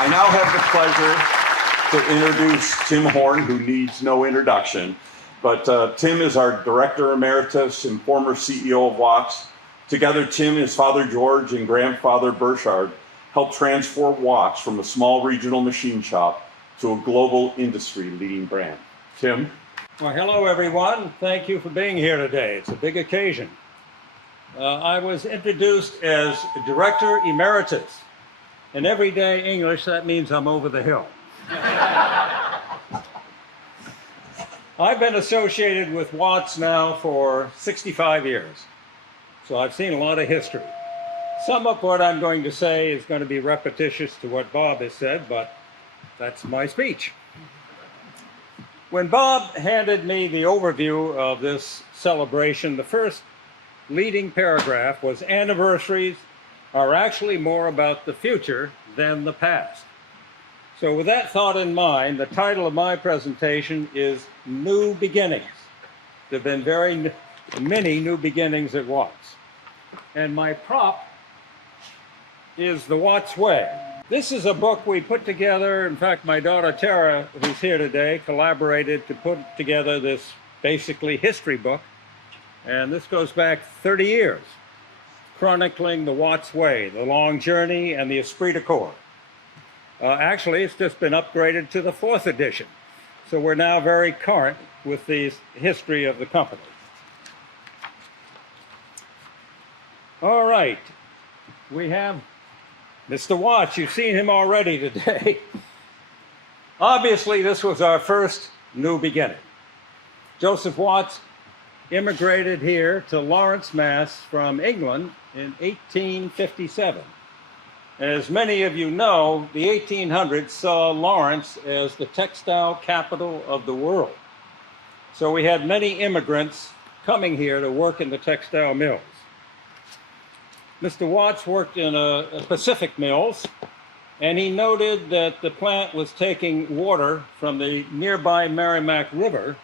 I now have the pleasure to introduce Tim Horne, who needs no introduction. But Tim is our Director Emeritus and former CEO of Watts. Together, Tim, his father George, and grandfather Burchard helped transform Watts from a small regional machine shop to a global industry-leading brand. Tim? Well, hello, everyone. Thank you for being here today. It's a big occasion. I was introduced as Director Emeritus. In everyday English, that means I'm over the hill. I've been associated with Watts now for 65 years, so I've seen a lot of history. Some of what I'm going to say is going to be repetitious to what Bob has said, but that's my speech. When Bob handed me the overview of this celebration, the first leading paragraph was anniversaries are actually more about the future than the past. So with that thought in mind, the title of my presentation is New Beginnings. There have been very many new beginnings at Watts. And my prop is The Watts Way. This is a book we put together. In fact, my daughter Tara, who's here today, collaborated to put together this basically history book. And this goes back 30 years, chronicling the Watts Way, the long journey, and the esprit de corps. Actually, it's just been upgraded to the 4th edition. So we're now very current with the history of the company. All right, we have Mr. Watts. You've seen him already today. Obviously, this was our first new beginning. Joseph Watts immigrated here to Lawrence, Mass. From England in 1857. As many of you know, the 1800s saw Lawrence as the textile capital of the world. So we had many immigrants coming here to work in the textile mills. Mr. Watts worked in a Pacific Mills, and he noted that the plant was taking water from the nearby Merrimack River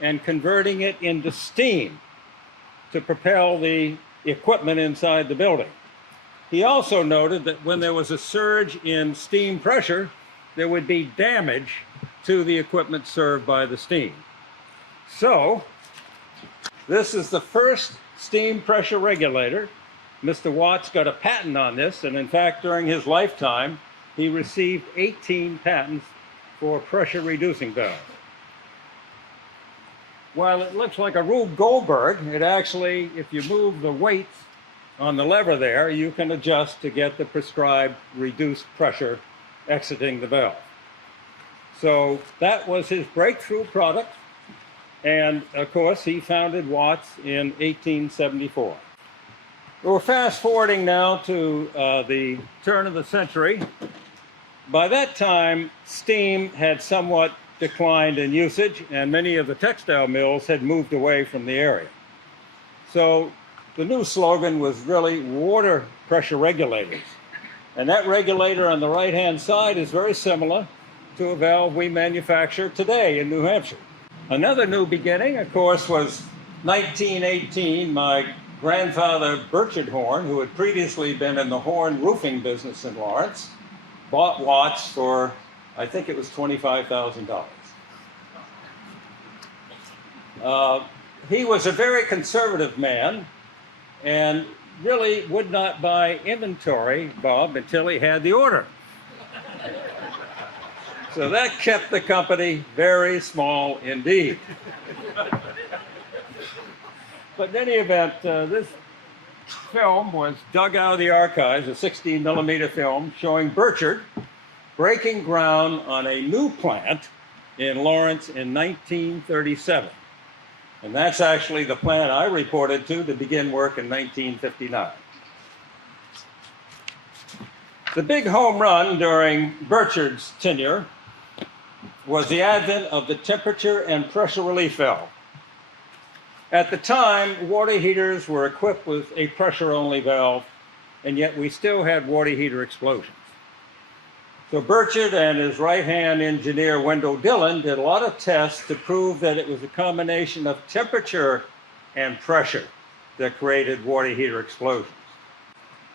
and converting it into steam to propel the equipment inside the building. He also noted that when there was a surge in steam pressure, there would be damage to the equipment served by the steam. So, this is the first steam pressure regulator. Mr. Watts got a patent on this, and in fact, during his lifetime, he received 18 patents for pressure-reducing valves. While it looks like a Rube Goldberg, it actually, if you move the weights on the lever there, you can adjust to get the prescribed reduced pressure exiting the valve. So that was his breakthrough product, and of course, he founded Watts in 1874. We're fast forwarding now to the turn of the century. By that time, steam had somewhat declined in usage, and many of the textile mills had moved away from the area. So the new slogan was really water pressure regulators. And that regulator on the right-hand side is very similar to a valve we manufacture today in New Hampshire. Another new beginning, of course, was 1918. My grandfather, Burchard Horne, who had previously been in the Horne roofing business in Lawrence, bought Watts for, I think it was $25,000. He was a very conservative man and really would not buy inventory, Bob, until he had the order. So that kept the company very small indeed. But in any event, this film was dug out of the archives, a 16mm film showing Burchard breaking ground on a new plant in Lawrence in 1937. And that's actually the plant I reported to begin work in 1959. The big home run during Burchard's tenure was the advent of the temperature and pressure relief valve. At the time, water heaters were equipped with a pressure-only valve, and yet we still had water heater explosions. So Burchard and his right-hand engineer, Wendell Dillon, did a lot of tests to prove that it was a combination of temperature and pressure that created water heater explosions.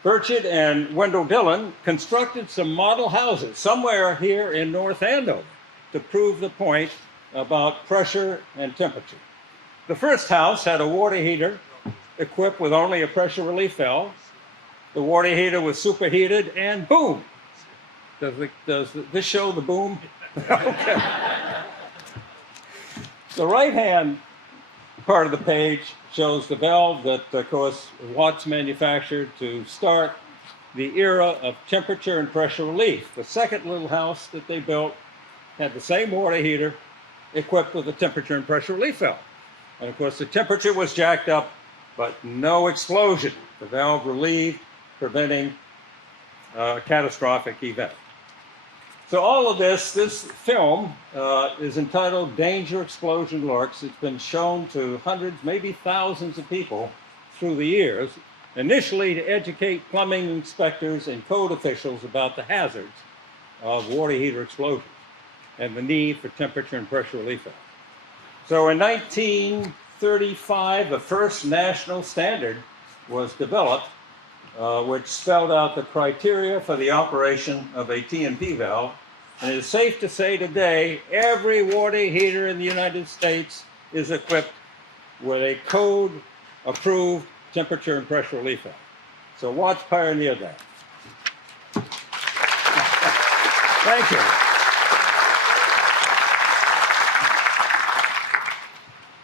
Burchett and Wendell Dillon constructed some model houses somewhere here in North Andover to prove the point about pressure and temperature. The first house had a water heater equipped with only a pressure relief valve. The water heater was superheated and boom. Does this show the boom? Okay. The right-hand part of the page shows the valve that, of course, Watts manufactured to start the era of temperature and pressure relief. The second little house that they built had the same water heater equipped with a temperature and pressure relief valve. And, of course, the temperature was jacked up, but no explosion. The valve relieved, preventing a catastrophic event. So all of this film is entitled Danger Explosion Lurks. It's been shown to hundreds, maybe thousands of people through the years, initially to educate plumbing inspectors and code officials about the hazards of water heater explosions and the need for temperature and pressure relief valves. So in 1935, the first national standard was developed, which spelled out the criteria for the operation of a T&P valve. And it is safe to say today, every water heater in the United States is equipped with a code-approved temperature and pressure relief valve. So Watts pioneered that. Thank you.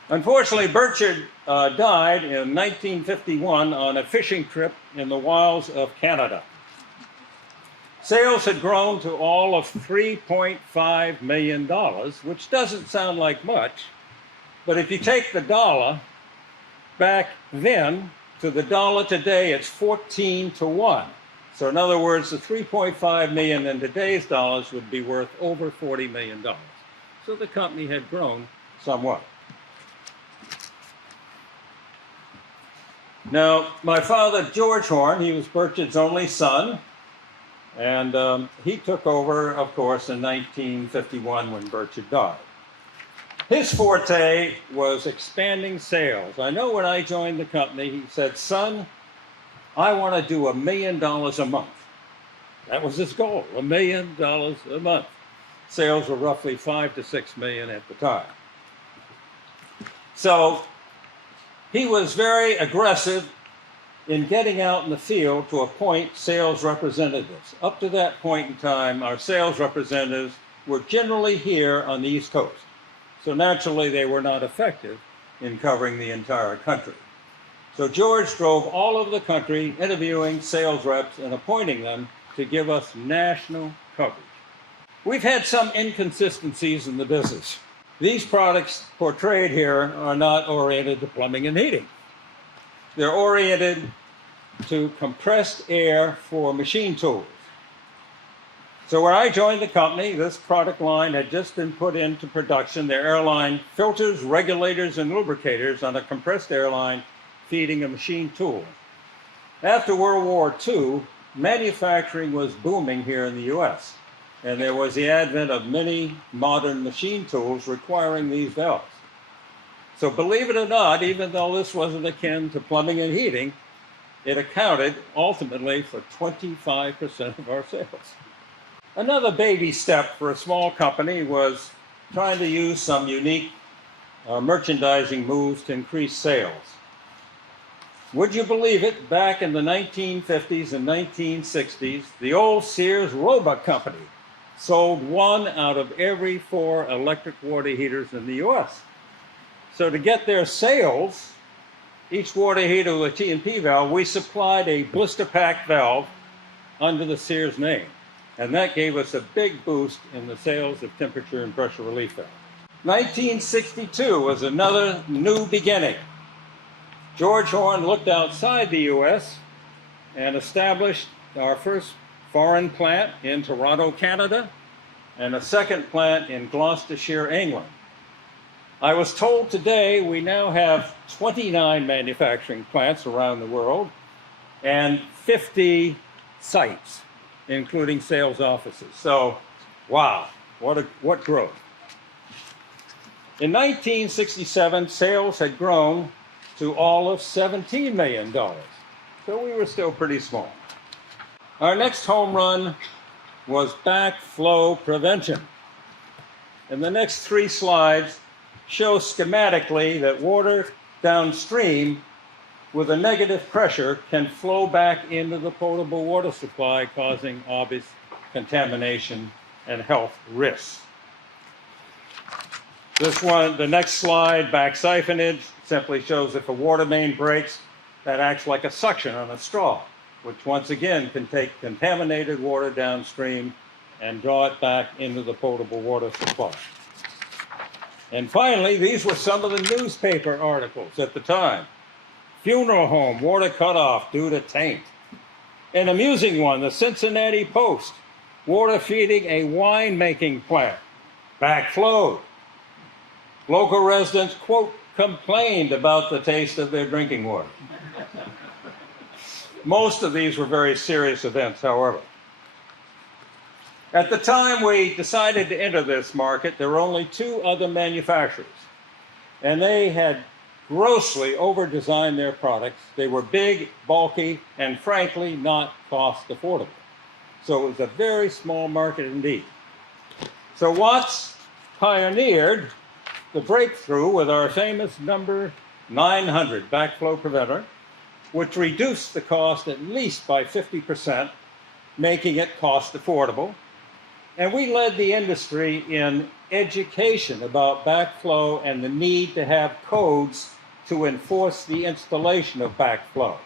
Unfortunately, Burchett died in 1951 on a fishing trip in the wilds of Canada. Sales had grown to all of $3.5 million, which doesn't sound like much, but if you take the dollar back then to the dollar today, it's 14 to 1. So in other words, the 3.5 million in today's dollars would be worth over $40 million. So the company had grown somewhat. Now, my father, George Horne, he was Burchett's only son, and he took over, of course, in 1951 when Burchett died. His forte was expanding sales. I know when I joined the company, he said, "Son, I want to do $1 million a month." That was his goal, $1 million a month. Sales were roughly 5 to 6 million at the time. So he was very aggressive in getting out in the field to appoint sales representatives. Up to that point in time, our sales representatives were generally here on the East Coast. So naturally, they were not effective in covering the entire country. So George drove all over the country interviewing sales reps and appointing them to give us national coverage. We've had some inconsistencies in the business. These products portrayed here are not oriented to plumbing and heating. They're oriented to compressed air for machine tools. So when I joined the company, this product line had just been put into production. The airline filters, regulators, and lubricators on a compressed air line feeding a machine tool. After World War II, manufacturing was booming here in the U.S., and there was the advent of many modern machine tools requiring these valves. So believe it or not, even though this wasn't akin to plumbing and heating, it accounted ultimately for 25% of our sales. Another baby step for a small company was trying to use some unique merchandising moves to increase sales. Would you believe it, back in the 1950s and 1960s, the old Sears Roebuck Company sold 1 out of every 4 electric water heaters in the U.S. So to get their sales, each water heater with a T&P valve, we supplied a blister pack valve under the Sears name. And that gave us a big boost in the sales of temperature and pressure relief valves. 1962 was another new beginning. George Horne looked outside the U.S. and established our first foreign plant in Toronto, Canada, and a second plant in Gloucestershire, England. I was told today we now have 29 manufacturing plants around the world and 50 sites, including sales offices. So, wow, what growth. In 1967, sales had grown to all of $17 million. So we were still pretty small. Our next home run was backflow prevention. And the next 3 slides show schematically that water downstream with a negative pressure can flow back into the potable water supply, causing obvious contamination and health risks. This one, the next slide, back siphonage, simply shows if a water main breaks, that acts like a suction on a straw, which once again can take contaminated water downstream and draw it back into the potable water supply. And finally, these were some of the newspaper articles at the time. Funeral home, water cut off due to taint. An amusing one, the Cincinnati Post, water feeding a wine-making plant, backflowed. Local residents, quote, complained about the taste of their drinking water. Most of these were very serious events, however. At the time we decided to enter this market, there were only 2 other manufacturers, and they had grossly over-designed their products. They were big, bulky, and frankly, not cost affordable. So it was a very small market indeed. So Watts pioneered the breakthrough with our famous number 900 backflow preventer, which reduced the cost at least by 50%, making it cost affordable. And we led the industry in education about backflow and the need to have codes to enforce the installation of backflow.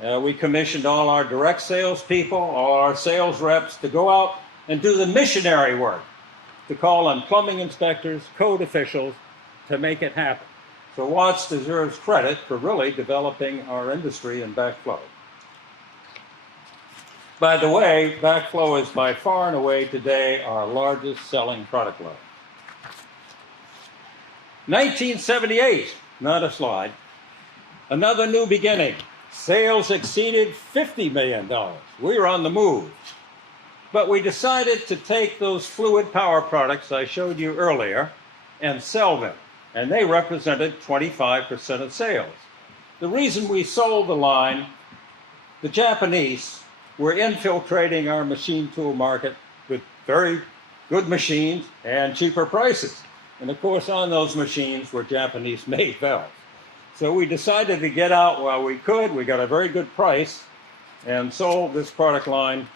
We commissioned all our direct sales people, all our sales reps to go out and do the missionary work, to call on plumbing inspectors, code officials to make it happen. So Watts deserves credit for really developing our industry in backflow. By the way, backflow is by far and away today our largest selling product line. 1978, not a slide, another new beginning. Sales exceeded $50 million. We were on the move. But we decided to take those fluid power products I showed you earlier and sell them. And they represented 25% of sales. The reason we sold the line, the Japanese were infiltrating our machine tool market with very good machines and cheaper prices. And of course, on those machines were Japanese-made valves. So we decided to get out while we could. We got a very good price and sold this product line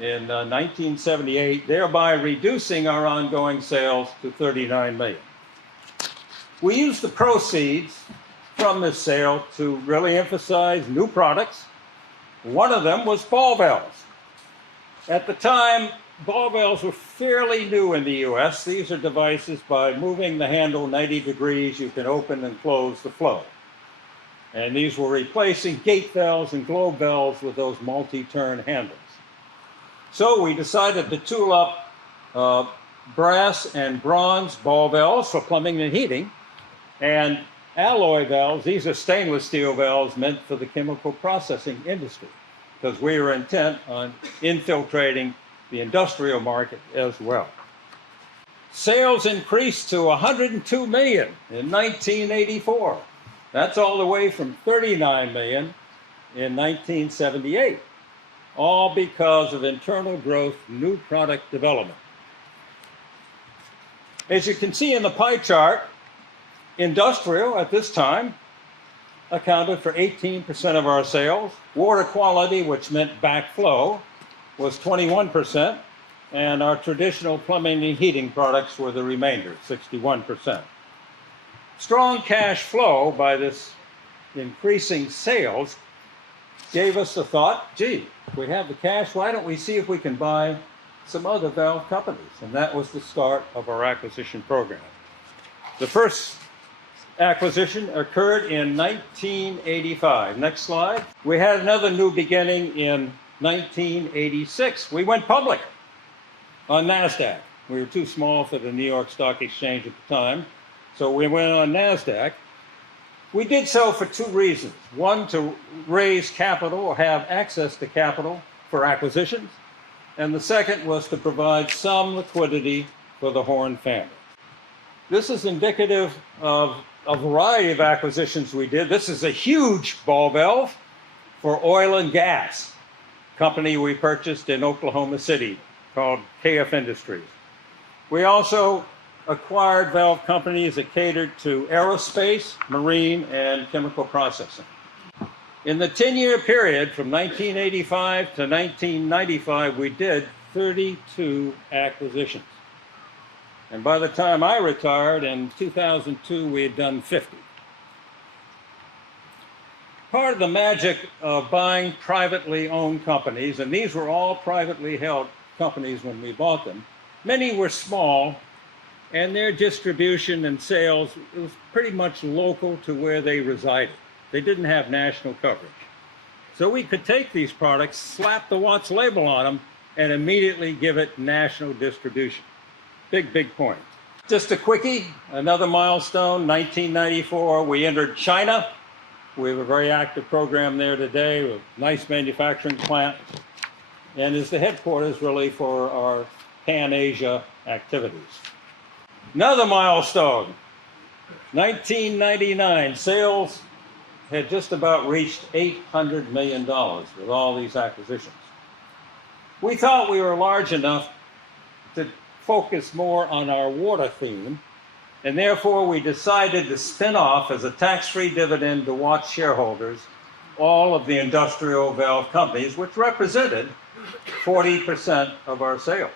in 1978, thereby reducing our ongoing sales to $39 million. We used the proceeds from this sale to really emphasize new products. One of them was ball valves. At the time, ball valves were fairly new in the US. These are devices by moving the handle 90 degrees, you can open and close the flow. And these were replacing gate valves and globe valves with those multi-turn handles. So we decided to tool up brass and bronze ball valves for plumbing and heating, and alloy valves. These are stainless steel valves meant for the chemical processing industry, because we were intent on infiltrating the industrial market as well. Sales increased to $102 million in 1984. That's all the way from $39 million in 1978, all because of internal growth, new product development. As you can see in the pie chart, industrial at this time accounted for 18% of our sales. Water quality, which meant backflow, was 21%, and our traditional plumbing and heating products were the remainder, 61%. Strong cash flow by this increasing sales gave us the thought, gee, if we have the cash, why don't we see if we can buy some other valve companies? And that was the start of our acquisition program. The first acquisition occurred in 1985. Next slide. We had another new beginning in 1986. We went public on NASDAQ. We were too small for the New York Stock Exchange at the time, so we went on NASDAQ. We did so for 2 reasons. One, to raise capital or have access to capital for acquisitions, and the second was to provide some liquidity for the Horne family. This is indicative of a variety of acquisitions we did. This is a huge ball valve for oil and gas, company we purchased in Oklahoma City called KF Industries. We also acquired valve companies that catered to aerospace, marine, and chemical processing. In the 10-year period from 1985 to 1995, we did 32 acquisitions. And by the time I retired in 2002, we had done 50. Part of the magic of buying privately owned companies, and these were all privately held companies when we bought them, many were small, and their distribution and sales was pretty much local to where they resided. They didn't have national coverage. So we could take these products, slap the Watts label on them, and immediately give it national distribution. Big, big point. Just a quickie, another milestone, 1994, we entered China. We have a very active program there today with a nice manufacturing plant, and is the headquarters really for our Pan-Asia activities. Another milestone, 1999, sales had just about reached $800 million with all these acquisitions. We thought we were large enough to focus more on our water theme, and therefore we decided to spin off as a tax-free dividend to Watts shareholders all of the industrial valve companies, which represented 40% of our sales.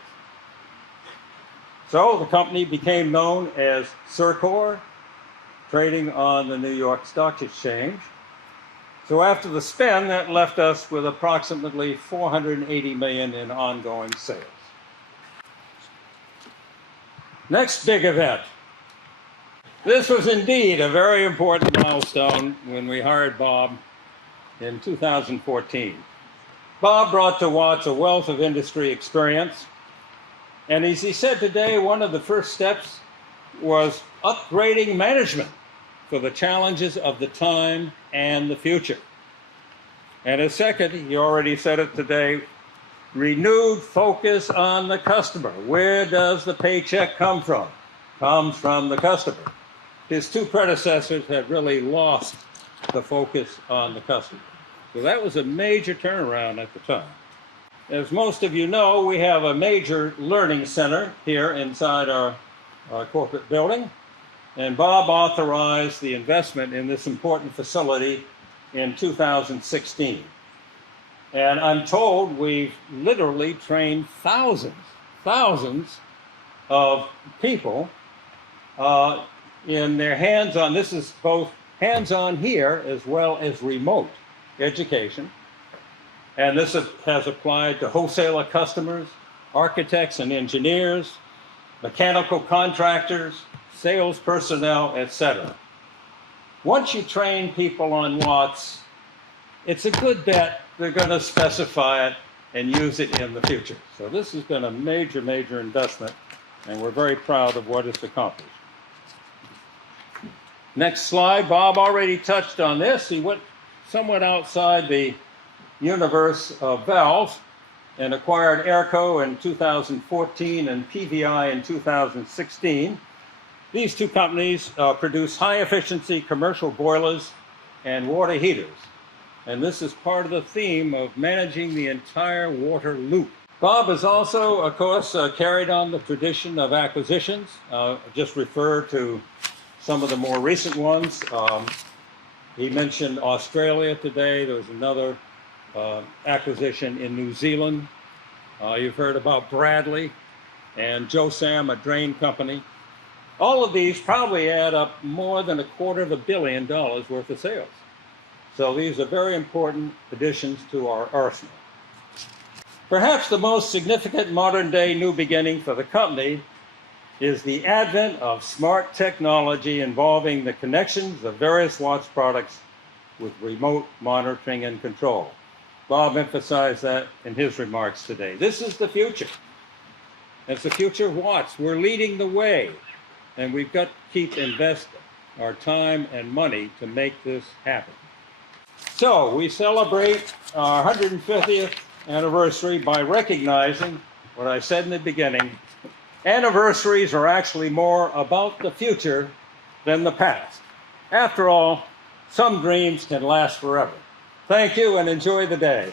So the company became known as Circor, trading on the New York Stock Exchange. So after the spin, that left us with approximately $480 million in ongoing sales. Next big event. This was indeed a very important milestone when we hired Bob in 2014. Bob brought to Watts a wealth of industry experience, and as he said today, one of the first steps was upgrading management for the challenges of the time and the future. And a second, he already said it today, renewed focus on the customer. Where does the paycheck come from? Comes from the customer. His two predecessors had really lost the focus on the customer. So that was a major turnaround at the time. As most of you know, we have a major learning center here inside our corporate building, and Bob authorized the investment in this important facility in 2016. And I'm told we've literally trained thousands of people in their hands-on, this is both hands-on here as well as remote education. And this has applied to wholesaler customers, architects and engineers, mechanical contractors, sales personnel, etc. Once you train people on Watts, it's a good bet they're going to specify it and use it in the future. So this has been a major, major investment, and we're very proud of what it's accomplished. Next slide. Bob already touched on this. He went somewhat outside the universe of valves and acquired Airco in 2014 and PVI in 2016. These two companies produce high-efficiency commercial boilers and water heaters. And this is part of the theme of managing the entire water loop. Bob has also, of course, carried on the tradition of acquisitions. Just refer to some of the more recent ones. He mentioned Australia today. There was another acquisition in New Zealand. You've heard about Bradley and Josam, a drain company. All of these probably add up more than $250 million worth of sales. So these are very important additions to our arsenal. Perhaps the most significant modern-day new beginning for the company is the advent of smart technology involving the connections of various Watts products with remote monitoring and control. Bob emphasized that in his remarks today. This is the future. It's the future of Watts. We're leading the way, and we've got to keep investing our time and money to make this happen. So we celebrate our 150th anniversary by recognizing what I said in the beginning. Anniversaries are actually more about the future than the past. After all, some dreams can last forever. Thank you and enjoy the day.